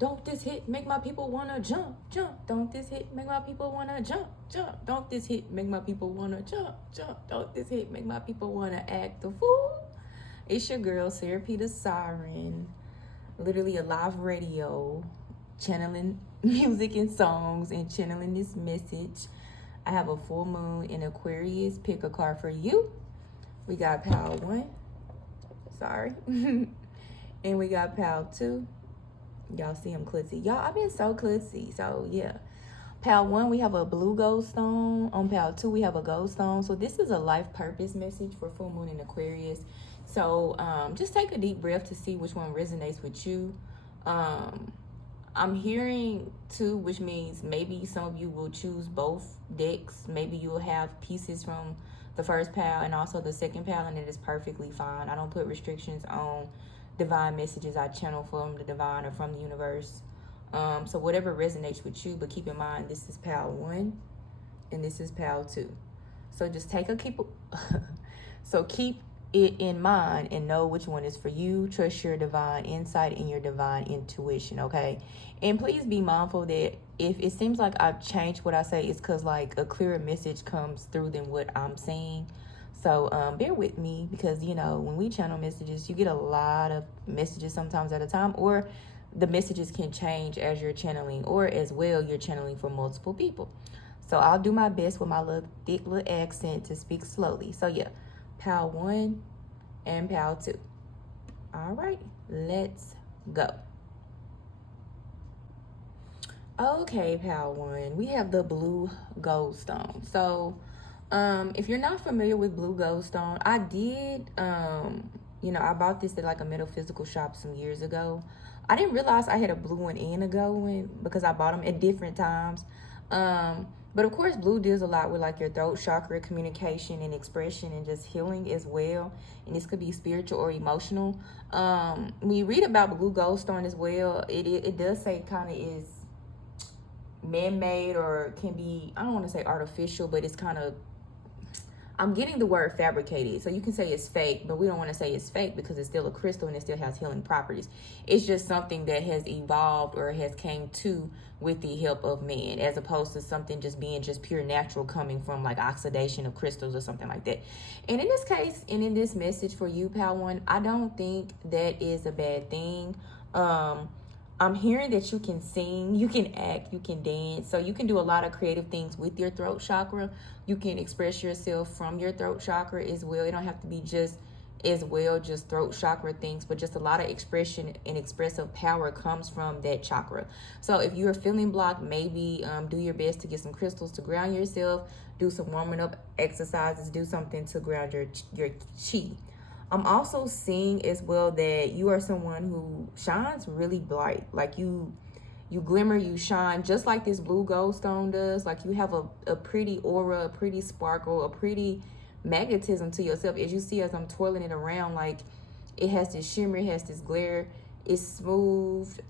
Don't this hit make my people wanna jump, jump. Don't this hit make my people wanna jump, jump. Don't this hit make my people wanna jump, jump. Don't this hit make my people wanna act the fool. It's your girl, Sarah P. the Siren. Literally a live radio, channeling music and songs and channeling this message. I have a full moon in Aquarius. Pick a card for you. We got pile 1. Sorry. And we got pile 2. Y'all see I'm klutzy. Y'all, I've been so klutzy. So, yeah. Pile 1, we have a blue gold stone. On pile 2, we have a gold stone. So, this is a life purpose message for full moon in Aquarius. So, just take a deep breath to see which one resonates with you. I'm hearing 2, which means maybe some of you will choose both decks. Maybe you'll have pieces from the first pile and also the second pile, and it is perfectly fine. I don't put restrictions on divine messages I channel from the divine or from the universe. So whatever resonates with you, but keep in mind this is pile 1 and this is pile 2. So just keep it in mind and know which one is for you. Trust your divine insight and your divine intuition, okay? And please be mindful that if it seems like I've changed what I say, it's because like a clearer message comes through than what I'm saying. So bear with me, because, you know, when we channel messages, you get a lot of messages sometimes at a time, or the messages can change as you're channeling, or as well, you're channeling for multiple people. So I'll do my best with my little thick little accent to speak slowly. So yeah, pile 1 and pile 2. All right, let's go. Okay, pile 1, we have the blue gold stone. So if you're not familiar with blue gold stone, I did, you know, I bought this at like a metaphysical shop some years ago. I didn't realize I had a blue one and a gold one because I bought them at different times. But of course, blue deals a lot with like your throat chakra, communication and expression, and just healing as well. And this could be spiritual or emotional. When you read about blue gold stone as well, it does say kind of is man-made, or can be, I don't want to say artificial, but it's kind of, I'm getting the word fabricated. So you can say it's fake, but we don't want to say it's fake because it's still a crystal and it still has healing properties. It's just something that has evolved or has came to with the help of man, as opposed to something just being just pure natural coming from like oxidation of crystals or something like that. And in this case, and in this message for you, pal 1, I don't think that is a bad thing. I'm hearing that you can sing, you can act, you can dance. So you can do a lot of creative things with your throat chakra. You can express yourself from your throat chakra as well. It don't have to be just throat chakra things, but just a lot of expression and expressive power comes from that chakra. So if you're feeling blocked, maybe do your best to get some crystals to ground yourself, do some warming up exercises, do something to ground your chi. I'm also seeing as well that you are someone who shines really bright. Like you glimmer, you shine just like this blue gold stone does. Like you have a pretty aura, a pretty sparkle, a pretty magnetism to yourself. As you see, as I'm twirling it around, like it has this shimmer, it has this glare. It's smooth.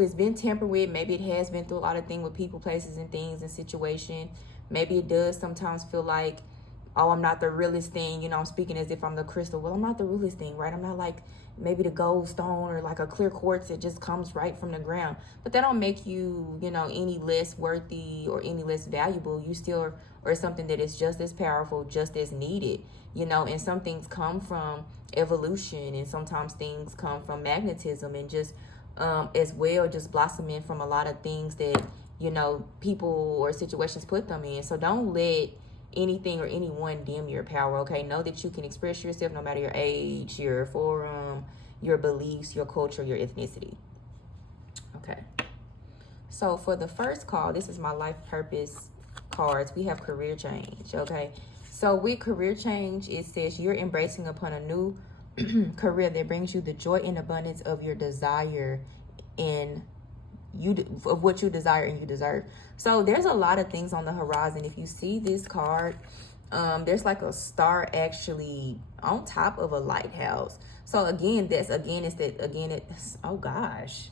It's been tampered with. Maybe it has been through a lot of things with people, places, and things and situation. Maybe it does sometimes feel like, oh, I'm not the realest thing. You know, I'm speaking as if I'm the crystal. Well, I'm not the realest thing, right? I'm not like maybe the gold stone or like a clear quartz that just comes right from the ground. But that don't make you, you know, any less worthy or any less valuable. You still are something that is just as powerful, just as needed, you know. And some things come from evolution, and sometimes things come from magnetism, and just as well, just blossoming from a lot of things that, you know, people or situations put them in. So don't let anything or anyone dim your power, okay? Know that you can express yourself no matter your age, your forum, your beliefs, your culture, your ethnicity. Okay. So for the first call, this is my life purpose cards. We have career change, okay? So with career change, it says you're embracing upon a new career that brings you the joy and abundance of your desire of what you desire and you deserve. So there's a lot of things on the horizon. If you see this card, there's like a star actually on top of a lighthouse. So again, oh gosh,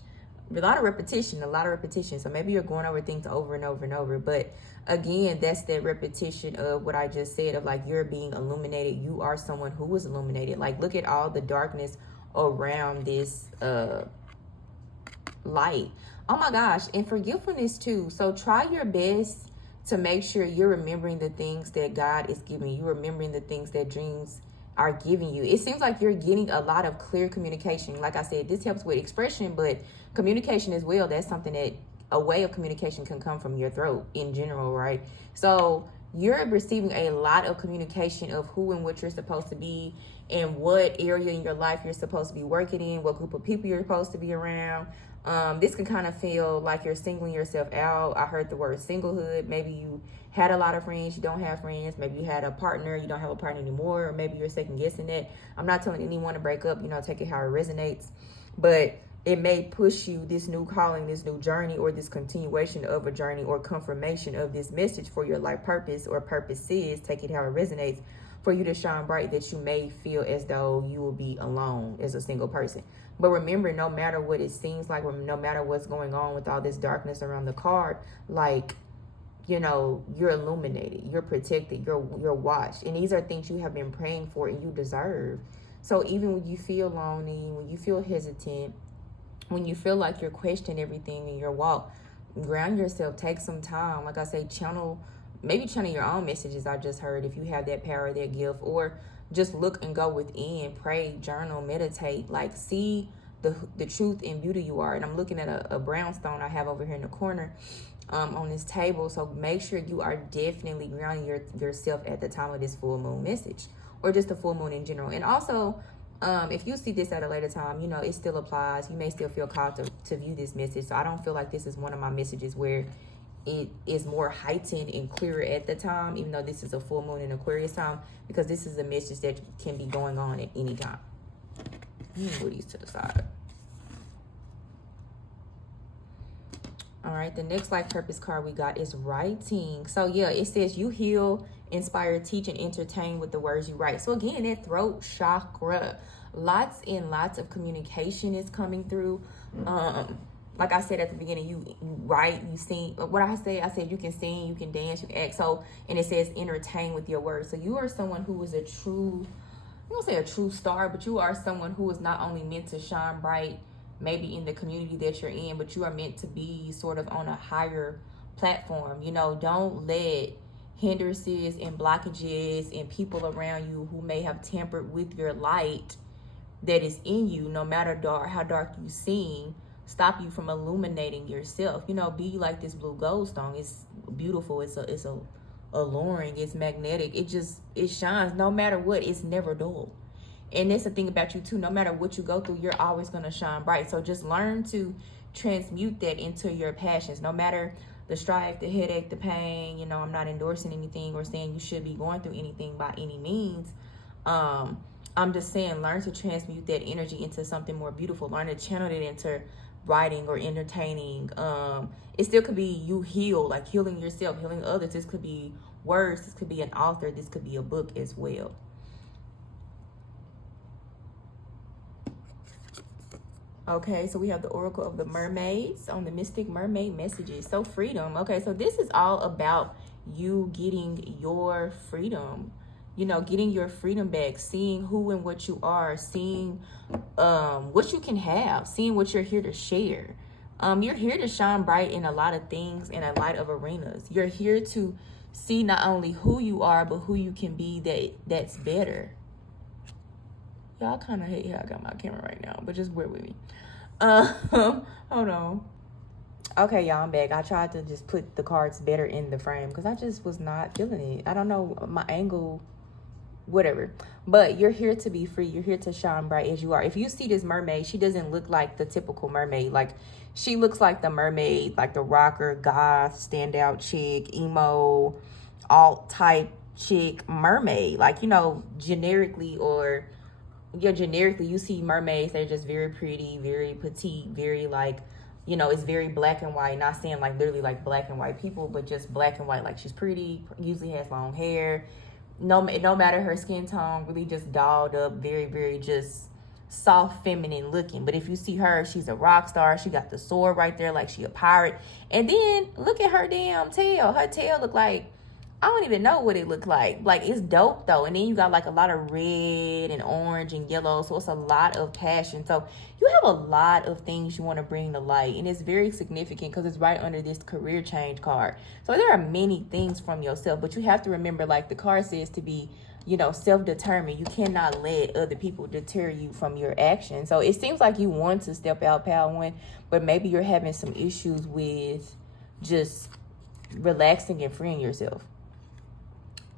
a lot of repetition. So maybe you're going over things over and over and over, but again, that's the repetition of what I just said, of like you're being illuminated. You are someone who was illuminated. Like look at all the darkness around this light. Oh my gosh, and forgiveness too. So try your best to make sure you're remembering the things that God is giving you, remembering the things that dreams are giving you. It seems like you're getting a lot of clear communication. Like I said, this helps with expression, but communication as well. That's something that a way of communication can come from your throat in general, right? So you're receiving a lot of communication of who and what you're supposed to be and what area in your life you're supposed to be working in, what group of people you're supposed to be around. This can kind of feel like you're singling yourself out. I heard the word singlehood. Maybe you had a lot of friends, you don't have friends. Maybe you had a partner, you don't have a partner anymore. Or maybe you're second guessing that. I'm not telling anyone to break up, take it how it resonates. But it may push you, this new calling, this new journey, or this continuation of a journey, or confirmation of this message for your life purpose or purposes, take it how it resonates, for you to shine bright, that you may feel as though you will be alone as a single person. But remember, no matter what it seems like, or no matter what's going on with all this darkness around the card, like, you're illuminated, you're protected, you're watched. And these are things you have been praying for and you deserve. So even when you feel lonely, when you feel hesitant, when you feel like you're questioning everything in your walk, ground yourself, take some time. Like I say, maybe channel your own messages I just heard, if you have that power, that gift, or just look and go within, pray, journal, meditate, like see the truth and beauty you are. And I'm looking at a brownstone I have over here in the corner on this table. So make sure you are definitely grounding yourself at the time of this full moon message, or just the full moon in general. And also, if you see this at a later time, it still applies. You may still feel called to view this message. So I don't feel like this is one of my messages where it is more heightened and clearer at the time, even though this is a full moon in Aquarius time, because this is a message that can be going on at any time. Move these to the side. All right, the next life purpose card we got is writing. So yeah, it says you heal, inspire, teach, and entertain with the words you write. So again, that throat chakra, lots and lots of communication is coming through. Like I said at the beginning, you write, you sing. What I said you can sing, you can dance, you can act. So, and it says entertain with your words. So you are someone who is I won't say a true star, but you are someone who is not only meant to shine bright, maybe in the community that you're in, but you are meant to be sort of on a higher platform. Don't let hindrances and blockages and people around you who may have tampered with your light that is in you, no matter how dark you seem, stop you from illuminating yourself. Be like this blue gold stone. It's beautiful. It's alluring. It's magnetic. It shines no matter what. It's never dull. And that's the thing about you too. No matter what you go through, you're always going to shine bright. So just learn to transmute that into your passions. No matter the strife, the headache, the pain. I'm not endorsing anything or saying you should be going through anything by any means. I'm just saying, learn to transmute that energy into something more beautiful. Learn to channel it into writing or entertaining. It still could be you heal, like healing yourself, healing others. This could be words. This could be an author. This could be a book as well. Okay, so we have the Oracle of the Mermaids on the Mystic Mermaid Messages. So freedom. Okay, so this is all about you getting your freedom. Getting your freedom back, seeing who and what you are, seeing what you can have, seeing what you're here to share. You're here to shine bright in a lot of things, in a lot of arenas. You're here to see not only who you are, but who you can be that's better. Y'all kind of hate how I got my camera right now, but just bear with me. Hold on. Okay, y'all, I'm back. I tried to just put the cards better in the frame because I just was not feeling it. I don't know, my angle, whatever. But you're here to be free. You're here to shine bright as you are. If you see this mermaid, she doesn't look like the typical mermaid. Like, she looks like the mermaid, like the rocker, goth, standout chick, emo, alt type chick mermaid. Like, generically you see mermaids, they're just very pretty, very petite, very it's very black and white. Not saying like literally like black and white people, but just black and white. Like, she's pretty, usually has long hair. No matter her skin tone, really just dolled up, very, very just soft, feminine looking. But if you see her, she's a rock star. She got the sword right there, like she a pirate. And then look at her damn tail. Her tail look like I don't even know what it looked like. Like, it's dope though. And then you got like a lot of red and orange and yellow. So it's a lot of passion. So you have a lot of things you want to bring to light. And it's very significant because it's right under this career change card. So there are many things from yourself. But you have to remember, like the card says, to be, you know, self-determined. You cannot let other people deter you from your action. So it seems like you want to step out, pal one. But maybe you're having some issues with just relaxing and freeing yourself.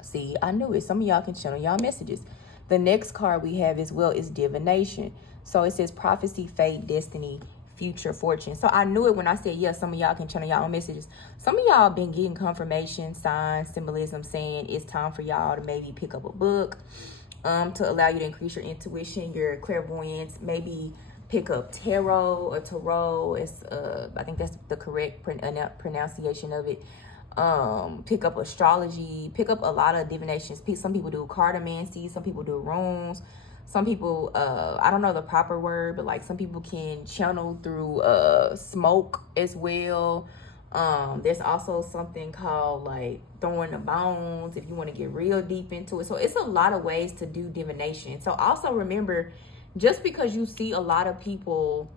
See, I knew it. Some of y'all can channel y'all messages. The next card we have as well is divination. So it says prophecy, fate, destiny, future, fortune. So I knew it when I said, yes, some of y'all can channel y'all messages. Some of y'all been getting confirmation, signs, symbolism saying it's time for y'all to maybe pick up a book to allow you to increase your intuition, your clairvoyance, maybe pick up tarot or tarot. It's I think that's the correct pronunciation of it. Pick up astrology, pick up a lot of divinations. Some people do cartomancy, some people do runes, some people I don't know the proper word, but like some people can channel through smoke as well. There's also something called like throwing the bones if you want to get real deep into it. So it's a lot of ways to do divination. So also remember, just because you see a lot of people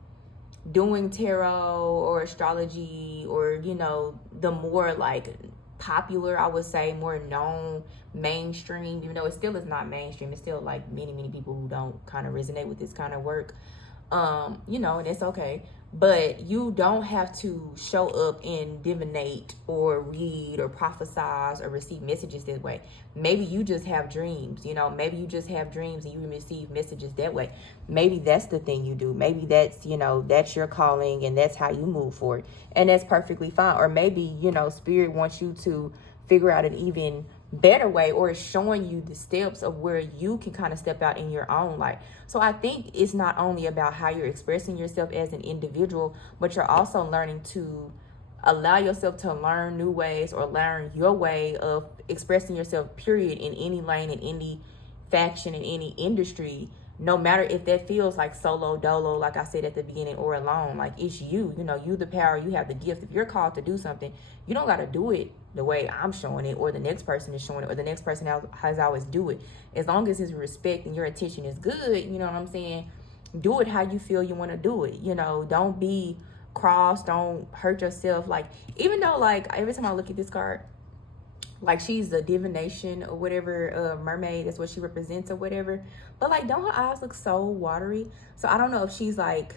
doing tarot or astrology, or you know, the more like popular, I would say, more known, mainstream, even though it still is not mainstream, it's still like many people who don't kind of resonate with this kind of work, you know, and it's okay. But you don't have to show up and divinate or read or prophesize or receive messages that way. Maybe you just have dreams, you know, maybe you just have dreams and you receive messages that way. Maybe that's the thing you do. Maybe that's, you know, that's your calling and that's how you move forward. And that's perfectly fine. Or maybe, you know, spirit wants you to figure out an even better way, or it's showing you the steps of where you can kind of step out in your own life. So I think it's not only about how you're expressing yourself as an individual, but you're also learning to allow yourself to learn new ways or learn your way of expressing yourself, period, in any lane, in any faction, in any industry, no matter if that feels like solo dolo, like I said at the beginning, or alone. Like, it's you, you know, you the power, you have the gift. If you're called to do something, you don't got to do it the way I'm showing it, or the next person is showing it, or the next person has always do it. As long as it's respect and your intention is good, you know what I'm saying? Do it how you feel you want to do it. You know, don't be cross, don't hurt yourself. Like, even though like every time I look at this card, like she's a divination or whatever, mermaid, that's what she represents or whatever, but like, don't her eyes look so watery? So I don't know if she's like,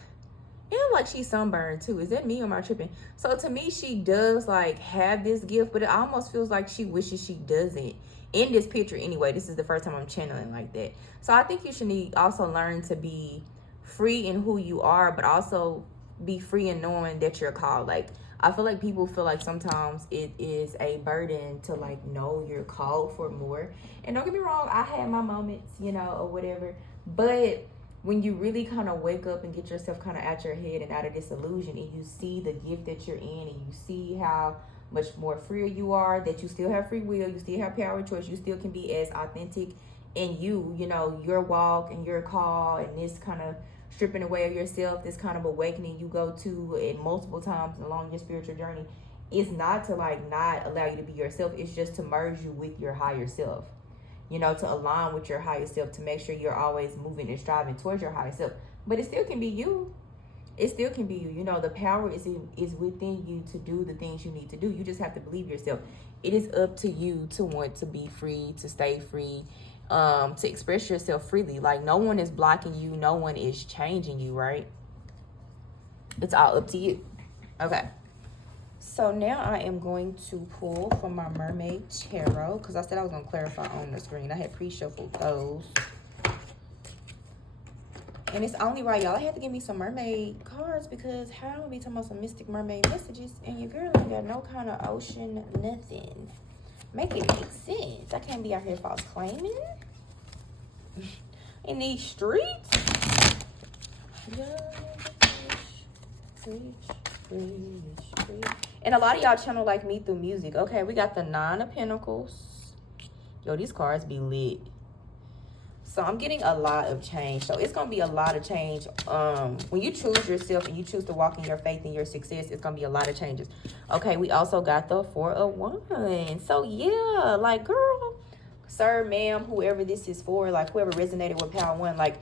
and like she's sunburned too. Is that me or am I tripping? So to me, she does like have this gift, but it almost feels like she wishes she doesn't in this picture anyway. This is the first time I'm channeling like that. So I think you should also learn to be free in who you are, but also be free in knowing that you're called. Like, I feel like people feel like sometimes it is a burden to like know you're called for more. And don't get me wrong, I had my moments, you know, or whatever. But when you really kind of wake up and get yourself kind of out your head and out of this illusion, and you see the gift that you're in, and you see how much more freer you are, that you still have free will, you still have power of choice, you still can be as authentic in you, you know, your walk and your call, and this kind of stripping away of yourself, this kind of awakening you go to and multiple times along your spiritual journey, is not to like not allow you to be yourself. It's just to merge you with your higher self, you know, to align with your higher self, to make sure you're always moving and striving towards your higher self. But it still can be you. It still can be you. You know, the power is within you to do the things you need to do. You just have to believe yourself. It is up to you to want to be free, to stay free, to express yourself freely. Like, no one is blocking you, no one is changing you, right? It's all up to you. Okay, so now I am going to pull from my mermaid tarot, because I said I was going to clarify on the screen. I had pre-shuffled those, and it's only right, y'all. I had to give me some mermaid cards, because how am I be talking about some mystic mermaid messages and your girl ain't got no kind of ocean nothing? Make it make sense. I can't be out here false claiming in these streets. And a lot of y'all channel like me through music. Okay, we got the Nine of Pentacles. Yo, these cards be lit. So I'm getting a lot of change. So it's going to be a lot of change. When you choose yourself and you choose to walk in your faith and your success, it's going to be a lot of changes. Okay, we also got the 4 of Wands. So yeah, like, girl, sir, ma'am, whoever this is for, like whoever resonated with Power One, like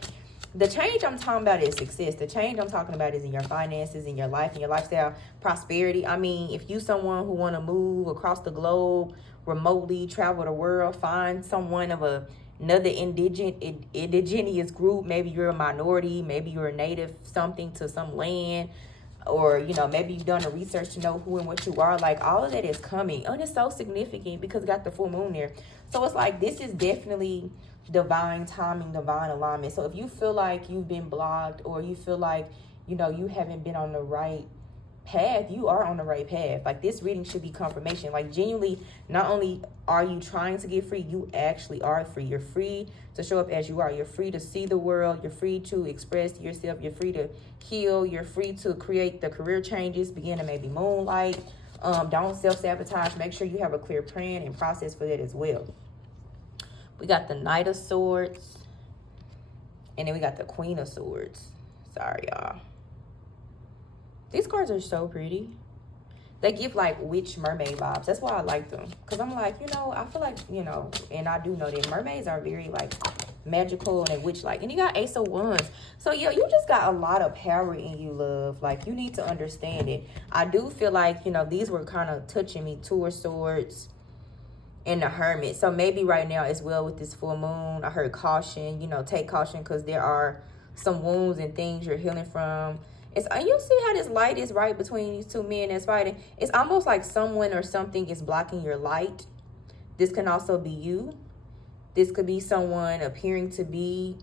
the change I'm talking about is success. The change I'm talking about is in your finances, in your life, in your lifestyle, prosperity. I mean, if you someone who want to move across the globe, remotely, travel the world, find someone of another indigenous group, maybe you're a minority, maybe you're a native something to some land, or you know, maybe you've done the research to know who and what you are, like all of that is coming. And it's so significant because it got the full moon there. So it's like this is definitely divine timing, divine alignment. So if you feel like you've been blocked, or you feel like, you know, you haven't been on the right path, you are on the right path. Like this reading should be confirmation. Like genuinely, not only are you trying to get free, you actually are free. You're free to show up as you are. You're free to see the world. You're free to express yourself. You're free to heal. You're free to create the career changes, begin to maybe moonlight. Don't self-sabotage. Make sure you have a clear plan and process for that as well. We got the Knight of Swords. And then we got the Queen of Swords. Sorry, y'all. These cards are so pretty. They give like witch mermaid vibes. That's why I like them. Because I'm like, you know, I feel like, you know, and I do know that mermaids are very like magical and witch-like. And you got Ace of Wands. So yeah, you just got a lot of power in you, love. Like you need to understand it. I do feel like, you know, these were kind of touching me. 2 of Swords and the Hermit. So maybe right now as well with this full moon, I heard caution, you know, take caution because there are some wounds and things you're healing from. And you see how this light is right between these two men that's fighting. It's almost like someone or something is blocking your light. This can also be you. This could be someone appearing to be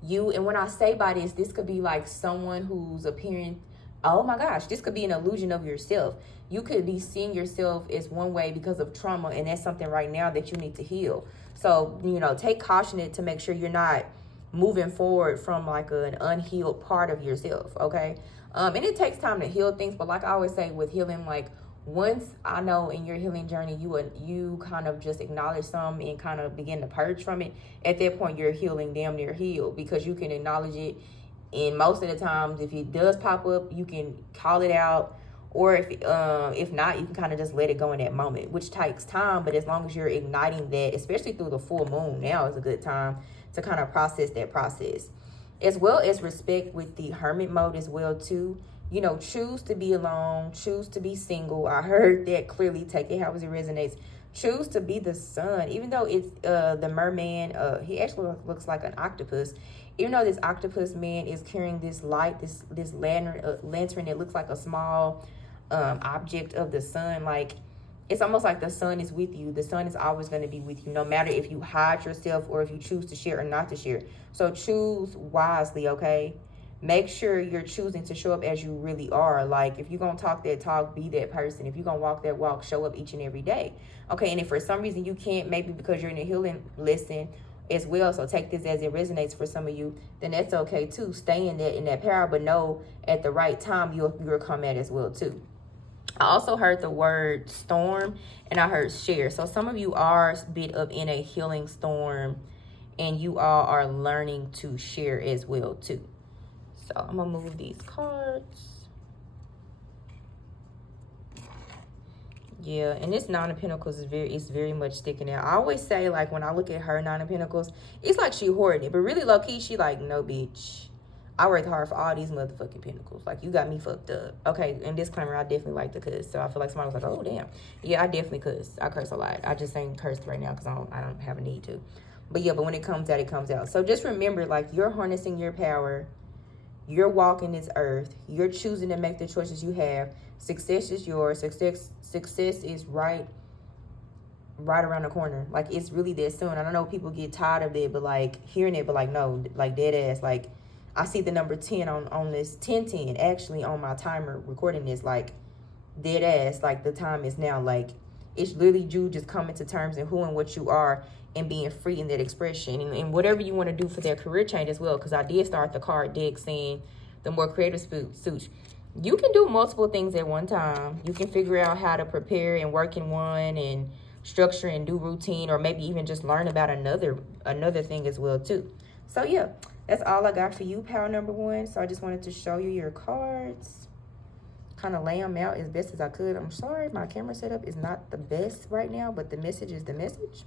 you. And when I say by this could be like someone who's appearing, oh my gosh, this could be an illusion of yourself. You could be seeing yourself as one way because of trauma, and that's something right now that you need to heal. So, you know, take caution to make sure you're not moving forward from like an unhealed part of yourself, okay? And it takes time to heal things, but like I always say with healing, like once I know in your healing journey, you kind of just acknowledge some and kind of begin to purge from it. At that point, you're healing, damn near healed, because you can acknowledge it. And most of the times, if it does pop up, you can call it out. Or if not, you can kind of just let it go in that moment, which takes time. But as long as you're igniting that, especially through the full moon, now is a good time to kind of process that process. As well as respect with the Hermit mode as well too. You know, choose to be alone, choose to be single. I heard that clearly. Take it how it resonates. Choose to be the sun, even though it's the merman. He actually looks like an octopus. Even though this octopus man is carrying this light, this lantern that looks like a small object of the sun. Like it's almost like the sun is with you. The sun is always going to be with you, no matter if you hide yourself or if you choose to share or not to share. So choose wisely, okay? Make sure you're choosing to show up as you really are. Like if you're going to talk that talk, be that person. If you're going to walk that walk, show up each and every day. Okay, and if for some reason you can't, maybe because you're in a healing lesson as well, so take this as it resonates for some of you, then that's okay too. Stay in that power, but know at the right time you'll come at as well too. I also heard the word storm and I heard share. So some of you are a bit of in a healing storm and you all are learning to share as well too. So I'm gonna move these cards. Yeah, and this Nine of Pentacles is very much sticking out. I always say, like, when I look at her Nine of Pentacles, it's like she hoarding it, but really low key, she like, no, bitch. I worked hard for all these motherfucking pentacles. Like, you got me fucked up. Okay, and disclaimer, I definitely like to cuss. So I feel like somebody was like, oh, damn. Yeah, I definitely cuss. I curse a lot. I just ain't cursed right now because I don't have a need to. But yeah, but when it comes out, it comes out. So just remember, like, you're harnessing your power. You're walking this earth. You're choosing to make the choices you have. Success is yours. Success is right around the corner. Like, it's really that soon. I don't know if people get tired of it, but like hearing it, but like, no, like dead ass. Like, I see the number 10 on this 1010 actually on my timer recording this, like dead ass. Like, the time is now. Like, it's literally you just coming to terms and who and what you are and being free in that expression and whatever you want to do for their career change as well. Because I did start the card deck saying the more creative suits. You can do multiple things at one time. You can figure out how to prepare and work in one and structure and do routine, or maybe even just learn about another thing as well too. So yeah, that's all I got for you, pal number one. So I just wanted to show you your cards, kind of lay them out as best as I could. I'm sorry, my camera setup is not the best right now, but the message is the message.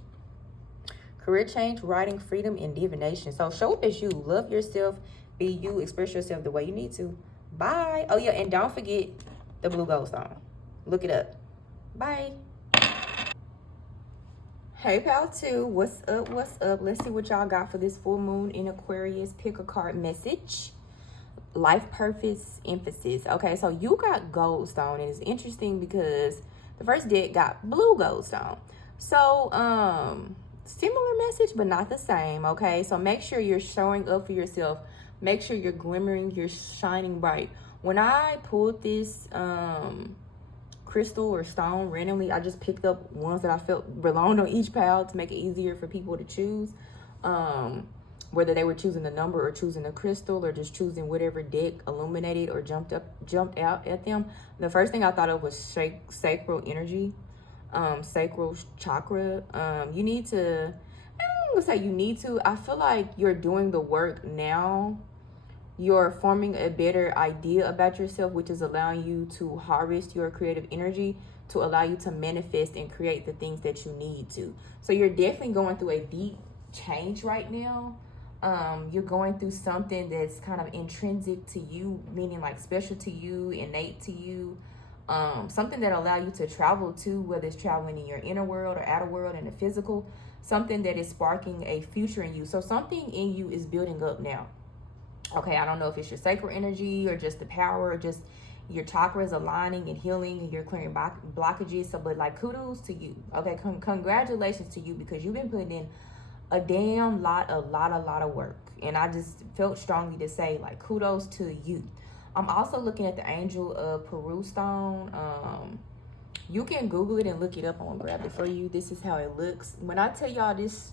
Career change, writing, freedom, and divination. So show up as you. Love yourself. Be you. Express yourself the way you need to. Bye. Oh, yeah, and don't forget the blue gold stone. Look it up. Bye. Hey, pal, two. What's up? What's up? Let's see what y'all got for this full moon in Aquarius. Pick a card message. Life purpose emphasis. Okay, so you got gold stone, and it's interesting because the first deck got blue gold stone. So, similar message, but not the same. Okay, so make sure you're showing up for yourself. Make sure you're glimmering, you're shining bright. When I pulled this crystal or stone randomly, I just picked up ones that I felt belonged on each pal to make it easier for people to choose. Whether they were choosing the number or choosing a crystal or just choosing whatever deck illuminated or jumped out at them. The first thing I thought of was sacral energy. Sacral chakra. You need to, I'm gonna say you need to, I feel like you're doing the work now. You're forming a better idea about yourself, which is allowing you to harvest your creative energy to allow you to manifest and create the things that you need to. So you're definitely going through a deep change right now. You're going through something that's kind of intrinsic to you, meaning like special to you, innate to you. Something that allow you to travel to, whether it's traveling in your inner world or outer world in the physical, something that is sparking a future in you. So something in you is building up now. Okay, I don't know if it's your sacral energy or just the power or just your chakras aligning and healing and you're clearing blockages. So, but like kudos to you. Okay, congratulations to you because you've been putting in a damn lot of work. And I just felt strongly to say like kudos to you. I'm also looking at the Angel of Peru stone. You can Google it and look it up. I'm gonna grab it for you. This is how it looks. When I tell y'all this,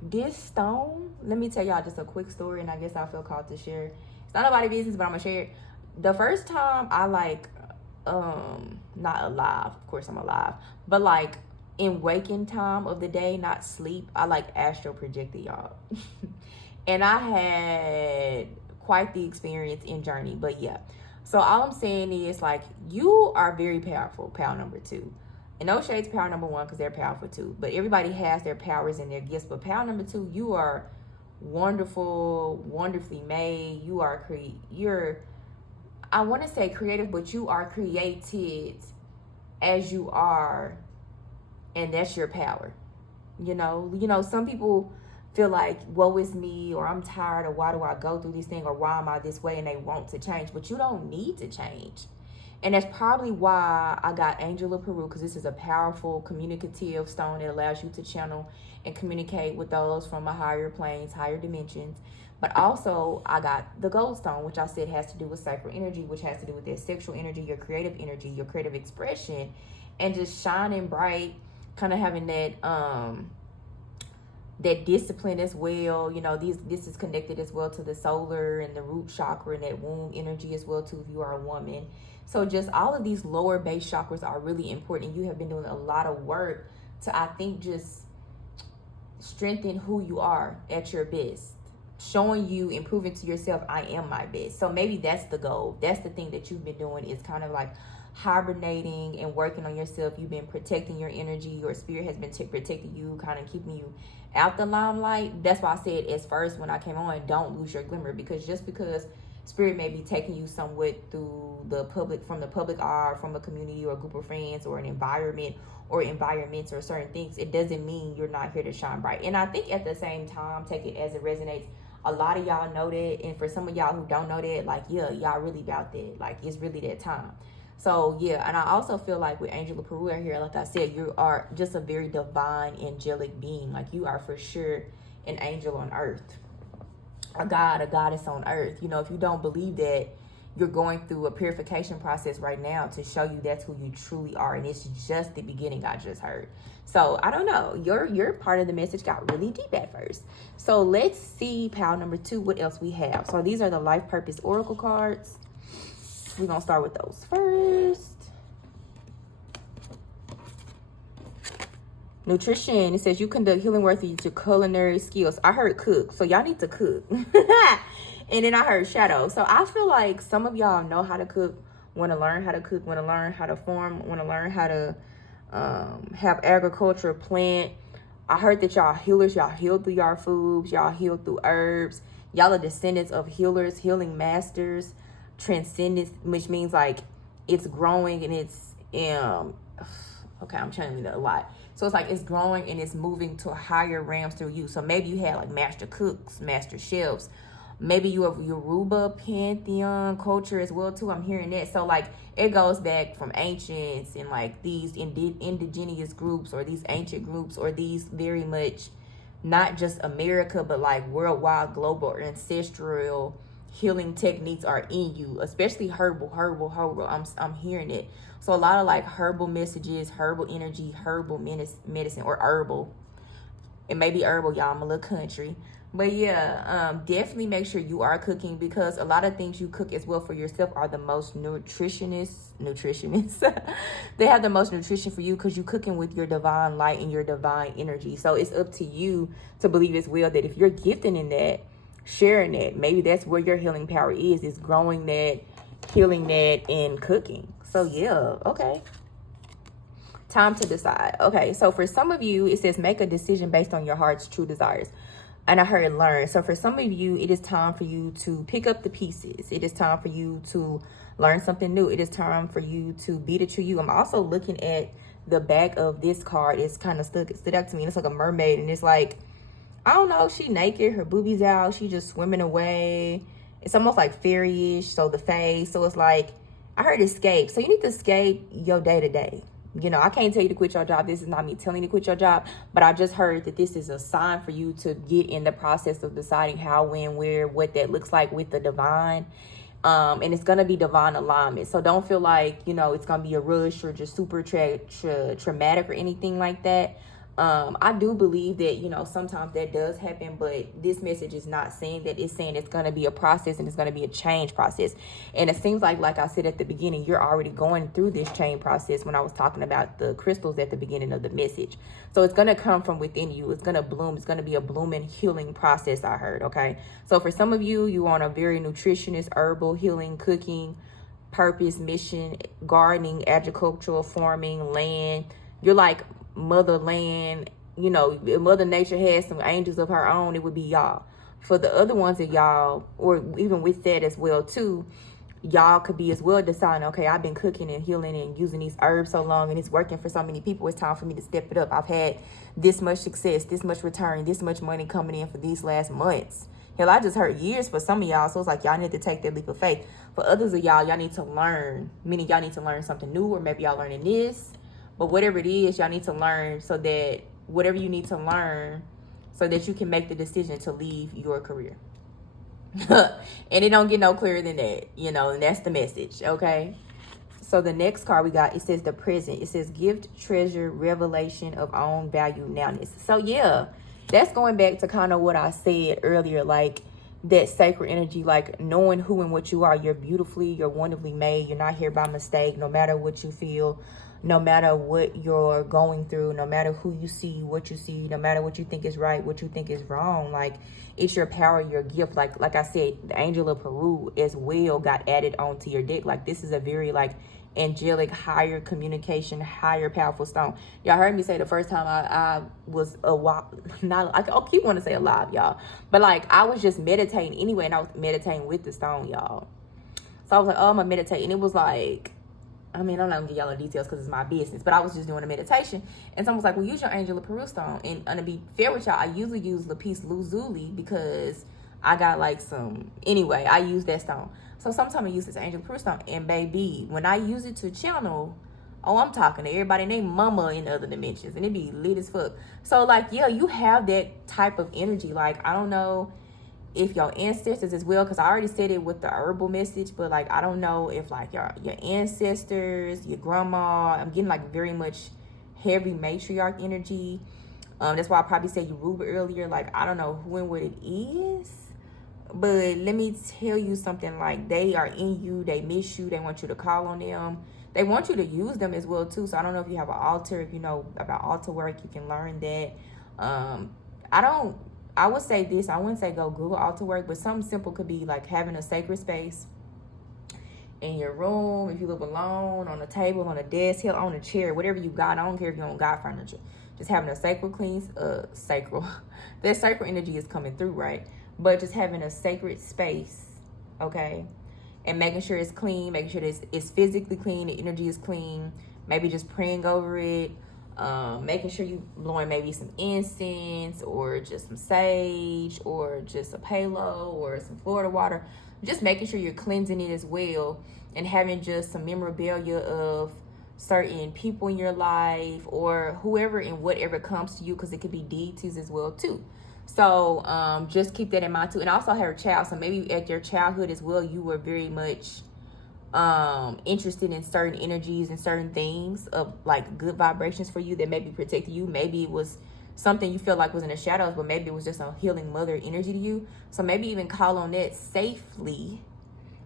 this stone, let me tell y'all just a quick story, and I guess I feel called to share. It's not nobody's business, but I'm gonna share it. The first time I not alive, of course I'm alive, but like in waking time of the day, not sleep, I astral projected, y'all. And I had quite the experience in journey, but yeah. So all I'm saying is like you are very powerful, pal number two. And no shades pal number one because they're powerful too. But everybody has their powers and their gifts. But pal number two, you are wonderful, wonderfully made. You are I want to say creative, but you are created as you are, and that's your power. You know, some people feel like, woe is me, or I'm tired, or why do I go through this thing, or why am I this way, and they want to change, but you don't need to change. And that's probably why I got Angel of Peru, because this is a powerful communicative stone that allows you to channel and communicate with those from a higher planes, higher dimensions. But also I got the gold stone, which I said has to do with sacral energy, which has to do with their sexual energy, your creative energy, your creative expression, and just shining bright, kind of having that discipline as well. You know, this is connected as well to the solar and the root chakra and that womb energy as well too if you are a woman. So just all of these lower base chakras are really important. You have been doing a lot of work to, I think, just strengthen who you are at your best, showing you and proving to yourself, I am my best. So maybe that's the goal. That's the thing that you've been doing, is kind of like hibernating and working on yourself. You've been protecting your energy. Your spirit has been protecting you, kind of keeping you out the limelight. That's why I said as first when I came on, don't lose your glimmer, because just because spirit may be taking you somewhat through the public, from the public eye, from a community or a group of friends or an environment or environments or certain things, it doesn't mean you're not here to shine bright. And I think at the same time, take it as it resonates. A lot of y'all know that, and for some of y'all who don't know that, like, yeah, y'all really about that. Like, it's really that time. So yeah, and I also feel like with Angel of Peru out here, like I said, you are just a very divine, angelic being. Like, you are for sure an angel on earth, a god, a goddess on earth. You know, if you don't believe that, you're going through a purification process right now to show you that's who you truly are, and it's just the beginning. I just heard. So I don't know, your part of the message got really deep at first. So let's see, pal number two, what else we have. So these are the life purpose oracle cards. We're gonna start with those first. Nutrition, it says you conduct healing work through your culinary skills. I heard cook, so y'all need to cook. And then I heard shadow. So I feel like some of y'all know how to cook, want to learn how to cook, want to learn how to farm, want to learn how to have agriculture, plant. I heard that y'all healers, y'all heal through y'all foods, y'all heal through herbs. Y'all are descendants of healers, healing masters, transcendence, which means like it's growing and it's okay, I'm channeling that a lot. So it's like it's growing and it's moving to higher realms through you. So maybe you had like master cooks, master chefs. Maybe you have Yoruba pantheon culture as well too. I'm hearing that. So like it goes back from ancients and like these indigenous groups or these ancient groups or these very much not just America but like worldwide, global, or ancestral healing techniques are in you, especially herbal. I'm hearing it. So a lot of like herbal messages, herbal energy, herbal medicine, or herbal. It may be herbal, y'all. I'm a little country. But yeah, definitely make sure you are cooking, because a lot of things you cook as well for yourself are the most nutritionists. They have the most nutrition for you because you're cooking with your divine light and your divine energy. So it's up to you to believe as well that if you're gifting in that, sharing that, maybe that's where your healing power is growing that, healing that, and cooking. So yeah, okay. Time to decide. Okay, so for some of you, it says make a decision based on your heart's true desires. And I heard learn. So for some of you, it is time for you to pick up the pieces. It is time for you to learn something new. It is time for you to be the true you. I'm also looking at the back of this card. It's kind of stood out to me. It's like a mermaid. And it's like, I don't know, she naked, her boobies out. She just swimming away. It's almost like fairy-ish. So the face. So it's like, I heard escape. So you need to escape your day-to-day. You know, I can't tell you to quit your job. This is not me telling you to quit your job, but I just heard that this is a sign for you to get in the process of deciding how, when, where, what that looks like with the divine. And it's going to be divine alignment. So don't feel like, you know, it's going to be a rush or just super traumatic or anything like that. I do believe that, you know, sometimes that does happen, but this message is not saying that. It's saying it's going to be a process and it's going to be a change process. And it seems like I said at the beginning, you're already going through this change process when I was talking about the crystals at the beginning of the message. So it's going to come from within you. It's going to bloom. It's going to be a blooming healing process, I heard. Okay. So for some of you, you want a very nutritionist, herbal, healing, cooking, purpose, mission, gardening, agricultural, farming, land. You're like motherland, you know, if Mother Nature has some angels of her own, it would be y'all. For the other ones that y'all, or even with that as well too, y'all could be as well deciding, okay, I've been cooking and healing and using these herbs so long and it's working for so many people. It's time for me to step it up. I've had this much success, this much return, this much money coming in for these last months. Hell, I just heard years for some of y'all. So it's like y'all need to take that leap of faith. For others of y'all need to learn, meaning y'all need to learn something new, or maybe y'all learning this. But whatever it is, y'all need to learn, so that whatever you need to learn so that you can make the decision to leave your career. And it don't get no clearer than that, you know, and that's the message, okay? So the next card we got, it says the present. It says gift, treasure, revelation of own value, nowness. So yeah, that's going back to kind of what I said earlier, like that sacred energy, like knowing who and what you are. You're beautifully, you're wonderfully made. You're not here by mistake, no matter what you feel. No matter what you're going through, no matter who you see, what you see, no matter what you think is right, what you think is wrong, like it's your power, your gift. Like I said, the Angel of Peru as well got added onto your deck. Like this is a very like angelic, higher communication, higher powerful stone. Y'all heard me say the first time I was I keep wanting to say alive, y'all, but like I was just meditating anyway, and I was meditating with the stone, y'all. So I was like, oh, I'm gonna meditate, and it was like, I mean, I'm not gonna give y'all the details because it's my business, but I was just doing a meditation, and someone was like, well, use your Angel of Peru stone. And to be fair with y'all, I usually use Lapis Lazuli because I got like some, anyway, I use that stone. So sometimes I use this Angel of Peru stone, and baby, when I use it to channel, oh, I'm talking to everybody named mama in the other dimensions, and it be lit as fuck. So like, yeah, you have that type of energy. Like, I don't know if your ancestors as well, because I already said it with the herbal message, but like I don't know if like your ancestors, your grandma, I'm getting like very much heavy matriarch energy. That's why I probably said Yoruba earlier. Like I don't know who and what it is, But let me tell you something, like, they are in you, they miss you, they want you to call on them. They want you to use them as well too. So I don't know if you have an altar, if you know about altar work, you can learn that. I would say this, I wouldn't say go Google altar work, but something simple could be like having a sacred space in your room, if you live alone, on a table, on a desk, hell, on a chair, whatever you got. I don't care if you don't got furniture. Just having a sacred sacral. That sacral energy is coming through, right? But just having a sacred space, okay? And making sure it's clean, making sure it's physically clean, the energy is clean. Maybe just praying over it. Making sure you blowing maybe some incense or just some sage or just a palo or some Florida water. Just making sure you're cleansing it as well, and having just some memorabilia of certain people in your life or whoever and whatever comes to you, because it could be deities as well too. So just keep that in mind too. And also have a child, so maybe at your childhood as well, you were very much interested in certain energies and certain things of like good vibrations for you that maybe protected you. Maybe it was something you feel like was in the shadows, but maybe it was just a healing mother energy to you. So maybe even call on that safely.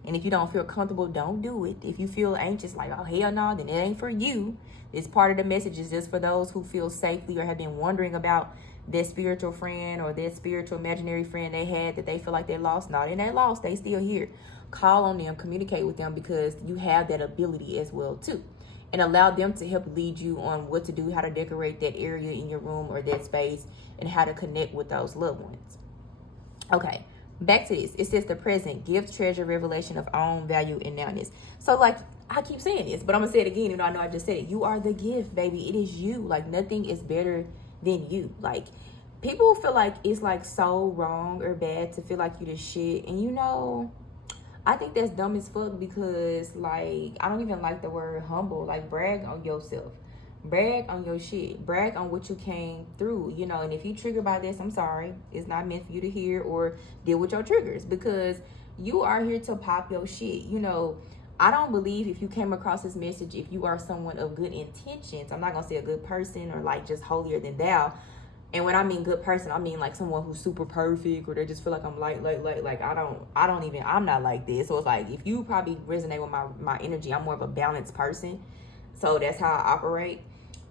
And if you don't feel comfortable, don't do it. If you feel anxious, like, oh, hell no, then it ain't for you. It's part of the message. Is just for those who feel safely or have been wondering about that spiritual friend or that spiritual imaginary friend they had that they feel like they lost. No, they ain't lost. They still here. Call on them, communicate with them, because you have that ability as well too. And allow them to help lead you on what to do, how to decorate that area in your room or that space, and how to connect with those loved ones. Okay, back to this. It says the present, gift, treasure, revelation of own value and nowness. So like, I keep saying this, but I'm gonna say it again, even though I know I just said it. You are the gift, baby. It is you. Like, nothing is better than you. Like, people feel like it's like so wrong or bad to feel like you the shit. And you know, I think that's dumb as fuck, because like, I don't even like the word humble. Like, brag on yourself, brag on your shit, brag on what you came through, you know. And if you trigger by this, I'm sorry, it's not meant for you to hear or deal with your triggers, because you are here to pop your shit, you know. I don't believe if you came across this message, if you are someone of good intentions, I'm not gonna say a good person or like just holier than thou. And when I mean good person, I mean like someone who's super perfect, or they just feel like I'm like I'm not like this. So it's like, if you probably resonate with my energy, I'm more of a balanced person. So that's how I operate.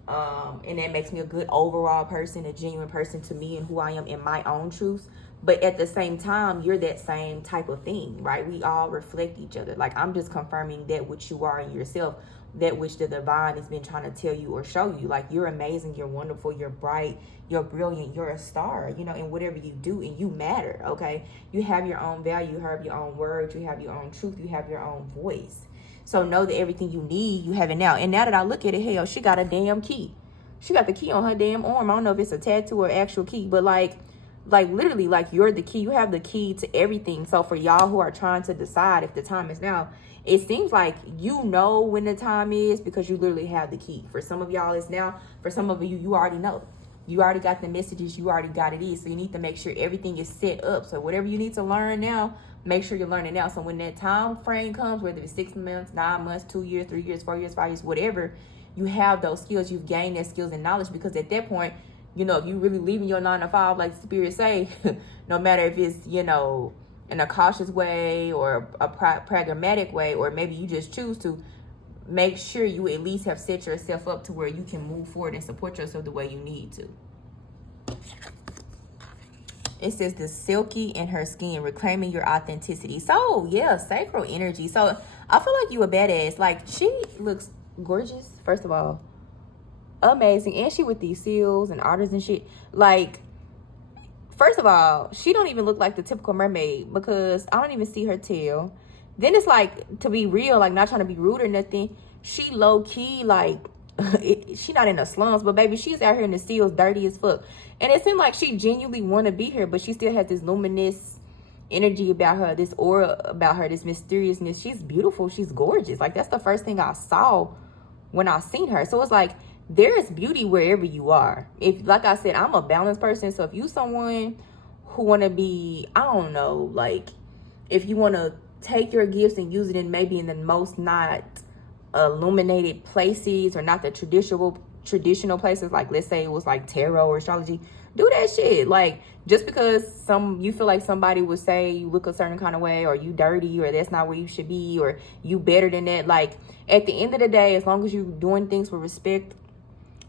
And that makes me a good overall person, a genuine person to me and who I am in my own truth. But at the same time, you're that same type of thing, right? We all reflect each other. Like, I'm just confirming that which you are in yourself, that which the divine has been trying to tell you or show you. Like, you're amazing, you're wonderful, you're bright, you're brilliant, you're a star, you know, in whatever you do, and you matter, okay? You have your own value, you have your own words, you have your own truth, you have your own voice. So know that everything you need, you have it now. And now that I look at it, hell, she got a damn key. She got the key on her damn arm. I don't know if it's a tattoo or actual key, but like literally, like, you're the key. You have the key to everything. So for y'all who are trying to decide if the time is now, it seems like you know when the time is, because you literally have the key. For some of y'all, it's now. For some of you, you already know. You already got the messages. You already got it is. So you need to make sure everything is set up. So whatever you need to learn now, make sure you're learning now. So when that time frame comes, whether it's 6 months, 9 months, 2 years, 3 years, 4 years, 5 years, whatever, you have those skills. You've gained that skills and knowledge, because at that point, you know, if you really leaving your 9 to 5, like Spirit say, no matter if it's, you know, in a cautious way or a pragmatic way, or maybe you just choose to, make sure you at least have set yourself up to where you can move forward and support yourself the way you need to. It says the silky in her skin, reclaiming your authenticity. So yeah, sacral energy. So I feel like you a badass. Like, she looks gorgeous, first of all. Amazing. And she with these seals and otters and shit. Like, first of all, she don't even look like the typical mermaid, because I don't even see her tail. Then it's like, to be real, like, not trying to be rude or nothing, she low key, like, she not in the slums, but baby, she's out here in the seals, dirty as fuck. And it seemed like she genuinely want to be here, but she still has this luminous energy about her, this aura about her, this mysteriousness. She's beautiful. She's gorgeous. Like, that's the first thing I saw when I seen her. So it's like, there is beauty wherever you are. If, like I said, I'm a balanced person. So if you someone who want to be, I don't know, like, if you want to take your gifts and use it in maybe in the most not illuminated places, or not the traditional places, like let's say it was like tarot or astrology, do that shit. Like, just because you feel like somebody would say you look a certain kind of way, or you dirty, or that's not where you should be, or you better than that, like at the end of the day, as long as you're doing things with respect,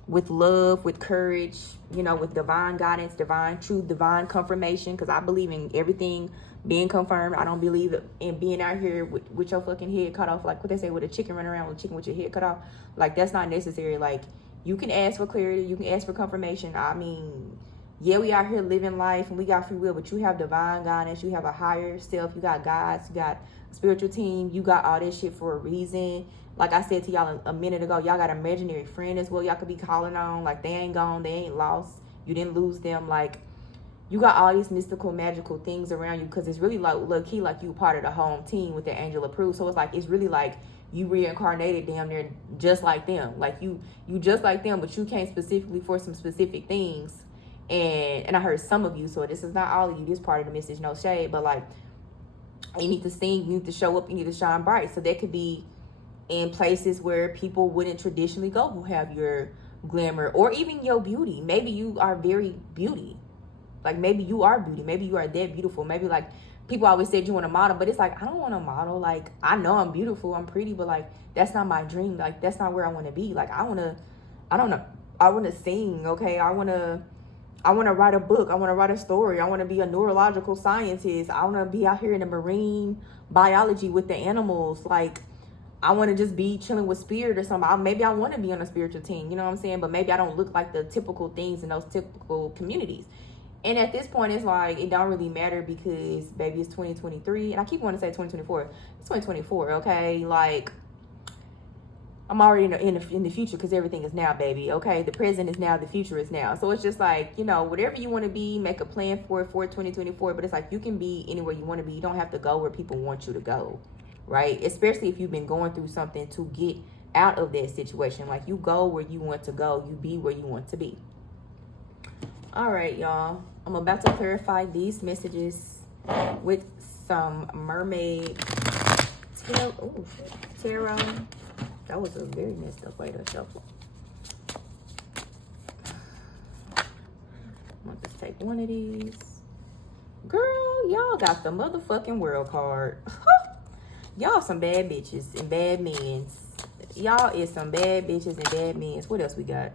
with love, with courage, you know, with divine guidance, divine truth, divine confirmation, because I believe in everything being confirmed. I don't believe in being out here with your fucking head cut off, like what they say, with a chicken running around with a chicken with your head cut off. Like, that's not necessary. Like, you can ask for clarity, you can ask for confirmation. I mean, yeah, we out here living life and we got free will, but you have divine guidance, you have a higher self, you got guides, you got a spiritual team, you got all this shit for a reason. Like I said to y'all a minute ago, y'all got an imaginary friend as well y'all could be calling on. Like, they ain't gone, they ain't lost, you didn't lose them. Like, you got all these mystical, magical things around you, because it's really like low-key like you part of the home team with the angel approved. So it's like, it's really like you reincarnated damn near just like them. Like, you just like them, but you came specifically for some specific things. And I heard some of you, so this is not all of you, this part of the message, no shade, but like, you need to sing, you need to show up, you need to shine bright. So that could be in places where people wouldn't traditionally go, who have your glamour or even your beauty. Maybe you are very beauty. Like, maybe you are beauty. Maybe you are that beautiful. Maybe, like, people always said you want to model, but it's like, I don't want to model. Like, I know I'm beautiful, I'm pretty, but like, that's not my dream. Like, that's not where I want to be. Like, I want to sing, okay? I want to write a book. I want to write a story. I want to be a neurological scientist. I want to be out here in the marine biology with the animals. Like, I want to just be chilling with spirit or something. Maybe I want to be on a spiritual team, you know what I'm saying? But maybe I don't look like the typical things in those typical communities. And at this point, it's like, it don't really matter, because, baby, it's 2023. And I keep wanting to say 2024. It's 2024, okay? Like, I'm already in the future, because everything is now, baby, okay? The present is now, the future is now. So it's just like, you know, whatever you want to be, make a plan for 2024. But it's like, you can be anywhere you want to be. You don't have to go where people want you to go, right? Especially if you've been going through something to get out of that situation. Like, you go where you want to go. You be where you want to be. All right, y'all. I'm about to clarify these messages with some mermaid tarot. That was a very messed up way to shuffle. I'm gonna just take one of these. Girl, y'all got the motherfucking world card. Y'all some bad bitches and bad men. Y'all is some bad bitches and bad men. What else we got?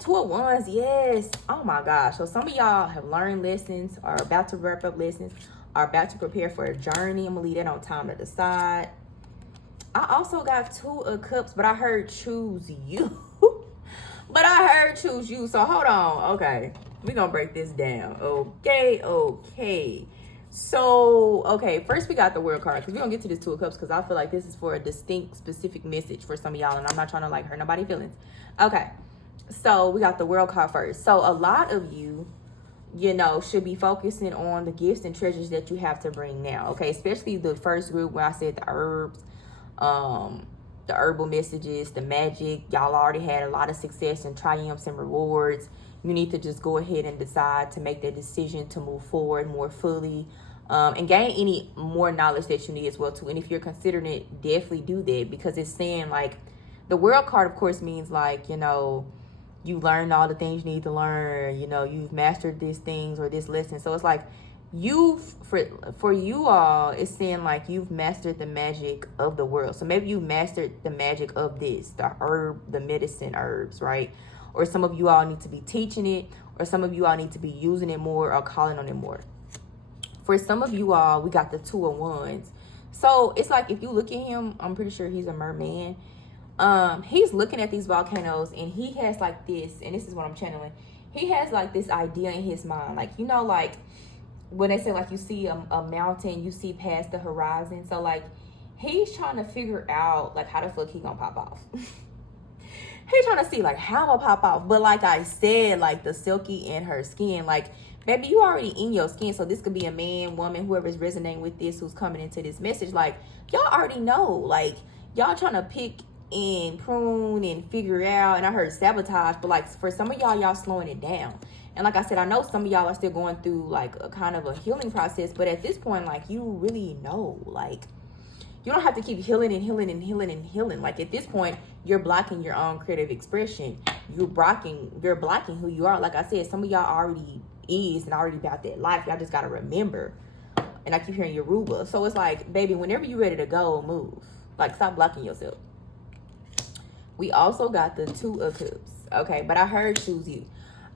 Two of Wands, yes. Oh my gosh. So some of y'all have learned lessons, are about to wrap up lessons, are about to prepare for a journey. I'm gonna leave that on time to decide. I also got Two of Cups, but I heard choose you. But I heard choose you. So hold on. Okay. We're gonna break this down. Okay. So, okay, first we got the World card, because we're gonna get to this Two of Cups, because I feel like this is for a distinct, specific message for some of y'all, and I'm not trying to like hurt nobody's feelings. Okay. So we got the World card first. So a lot of you, you know, should be focusing on the gifts and treasures that you have to bring now. Okay, especially the first group where I said the herbs, the herbal messages, the magic. Y'all already had a lot of success and triumphs and rewards. You need to just go ahead and decide to make that decision to move forward more fully, and gain any more knowledge that you need as well too. And if you're considering it, definitely do that, because it's saying like the World card, of course, means like, you know, you learned all the things you need to learn, you know, you've mastered these things or this lesson. So it's like for you all, it's saying like you've mastered the magic of the world. So maybe you mastered the magic of this, the herb, the medicine herbs, right? Or some of you all need to be teaching it, or some of you all need to be using it more or calling on it more. For some of you all, we got the Two of Wands. So it's like, if you look at him, I'm pretty sure he's a merman. He's looking at these volcanoes, and he has like this, and this is what I'm channeling. He has like this idea in his mind, like, you know, like when they say like you see a mountain, you see past the horizon. So like he's trying to figure out like how the fuck he gonna pop off. He's trying to see like how I'm gonna pop off. But like I said, like the silky in her skin, like baby, you already in your skin. So this could be a man, woman, whoever's resonating with this, who's coming into this message. Like y'all already know, like y'all trying to pick and prune and figure out. And I heard sabotage, but like for some of y'all slowing it down. And like I said, I know some of y'all are still going through like a kind of a healing process, but at this point, like you really know, like You don't have to keep healing and healing and healing and healing. Like at this point, you're blocking your own creative expression. You're blocking who you are. Like I said, some of y'all already is and already about that life. Y'all just got to remember. And I keep hearing Yoruba. So it's like, baby, whenever you're ready to go, move. Like, stop blocking yourself. We also got the 2 of Cups. Okay, but I heard choose you.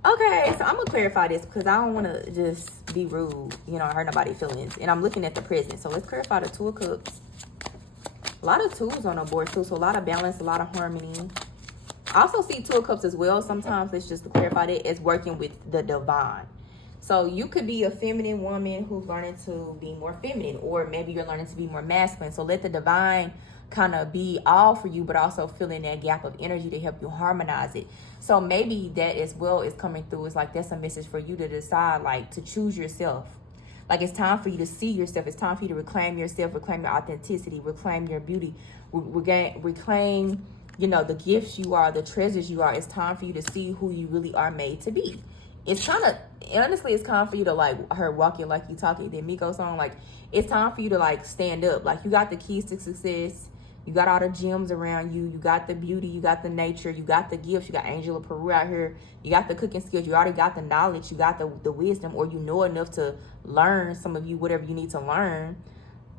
Okay, so I'm going to clarify this because I don't want to just be rude. You know, I hurt nobody's feelings. And I'm looking at the present. So let's clarify the 2 of Cups. A lot of 2s on the board, too. So a lot of balance, a lot of harmony. I also see 2 of Cups as well. Sometimes it's just to clarify that it's working with the divine. So you could be a feminine woman who's learning to be more feminine, or maybe you're learning to be more masculine. So let the divine kind of be all for you, but also fill in that gap of energy to help you harmonize it. So maybe that as well is coming through. It's like that's a message for you to decide, like, to choose yourself. Like, it's time for you to see yourself. It's time for you to reclaim yourself, reclaim your authenticity, reclaim your beauty, reclaim, you know, the gifts you are, the treasures you are. It's time for you to see who you really are made to be. It's kind of, honestly, it's time for you to, like, her walking like you talking, the Miko song. Like, it's time for you to, like, stand up. Like, you got the keys to success. You got all the gems around you. You got the beauty. You got the nature. You got the gifts. You got Angel of Peru out here. You got the cooking skills. You already got the knowledge. You got the wisdom, or you know enough to learn some of you, whatever you need to learn.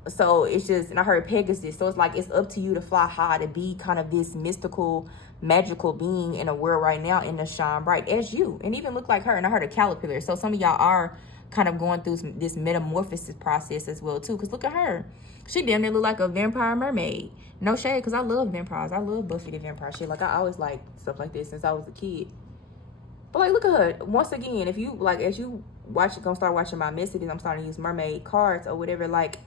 So it's just, and I heard Pegasus. So it's like, it's up to you to fly high, to be kind of this mystical, magical being in a world right now, and to shine bright as you, and even look like her. And I heard a caterpillar. So some of y'all are kind of going through this metamorphosis process as well too, because look at her. She damn near look like a vampire mermaid. No shade, because I love vampires. I love Buffy the Vampire shit. Like, I always like stuff like this since I was a kid. But like, look at her. Once again, if you like, as you watch, gonna start watching my messages, I'm starting to use mermaid cards or whatever, like,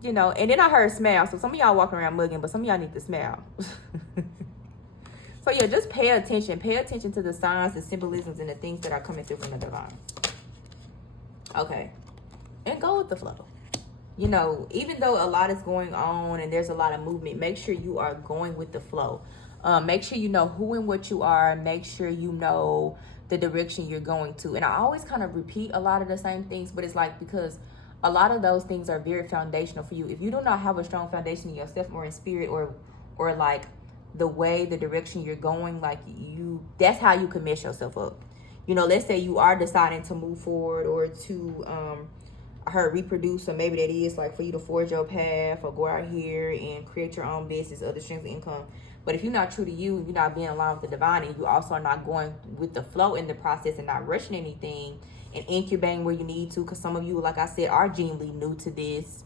you know. And then I heard smile. So some of y'all walking around mugging, but some of y'all need to smile. So yeah, just pay attention. Pay attention to the signs, the symbolisms, and the things that are coming through from the divine. Okay. And go with the flow. You know, even though a lot is going on and there's a lot of movement, make sure you are going with the flow. Make sure you know who and what you are. Make sure you know the direction you're going to. And I always kind of repeat a lot of the same things, but it's like, because a lot of those things are very foundational for you. If you do not have a strong foundation in yourself, or in spirit, or like the way, the direction you're going, like, that's how you can mess yourself up. You know, let's say you are deciding to move forward, or to reproduce, or maybe that is like for you to forge your path, or go out here and create your own business, other streams of income. But if you're not true to you, you're not being aligned with the divine, and you also are not going with the flow in the process, and not rushing anything, and incubating where you need to, because some of you, like I said, are genuinely new to this.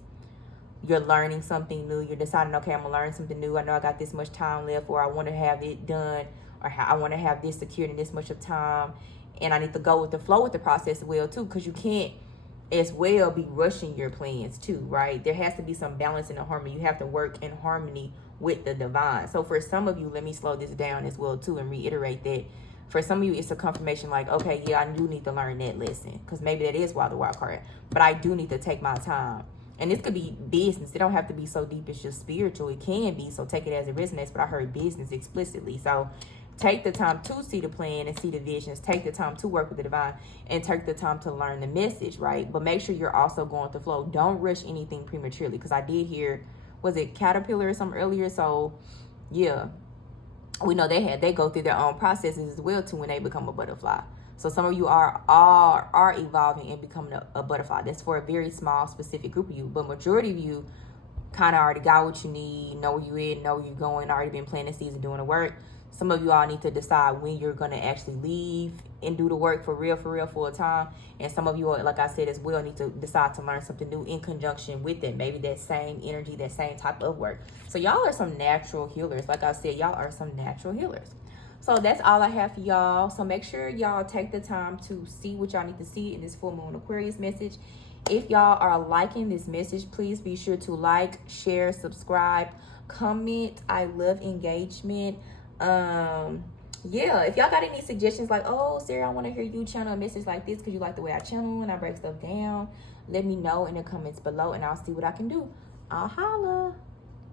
You're learning something new. You're deciding, okay, I'm gonna learn something new. I know I got this much time left, or I want to have it done, or I want to have this secured in this much of time, and I need to go with the flow with the process as well too, because you can't as well be rushing your plans too, right? There has to be some balance and harmony. You have to work in harmony with the divine. So for some of you, let me slow this down as well too, and reiterate that for some of you, it's a confirmation, like, okay, yeah, I do need to learn that lesson, because maybe that is why the wild card, but I do need to take my time. And this could be business. It don't have to be so deep. It's just spiritual. It can be. So take it as it resonates. But I heard business explicitly. So take the time to see the plan and see the visions. Take the time to work with the divine, and take the time to learn the message, right? But make sure you're also going with the flow. Don't rush anything prematurely, because I did hear, was it caterpillar or something earlier? So yeah, we know they go through their own processes as well too when they become a butterfly. So some of you are evolving and becoming a butterfly. That's for a very small, specific group of you. But majority of you kind of already got what you need, know where you in, know where you're going, already been planning season, doing the work. Some of you all need to decide when you're going to actually leave and do the work for real, full time. And some of you, like I said as well, need to decide to learn something new in conjunction with it. Maybe that same energy, that same type of work. So y'all are some natural healers. Like I said, y'all are some natural healers. So that's all I have for y'all. So make sure y'all take the time to see what y'all need to see in this full moon Aquarius message. If y'all are liking this message, please be sure to like, share, subscribe, comment. I love engagement. Yeah, if y'all got any suggestions, like, oh, Sarah, I want to hear you channel a message like this because you like the way I channel and I break stuff down, let me know in the comments below, and I'll see what I can do. I'll holla.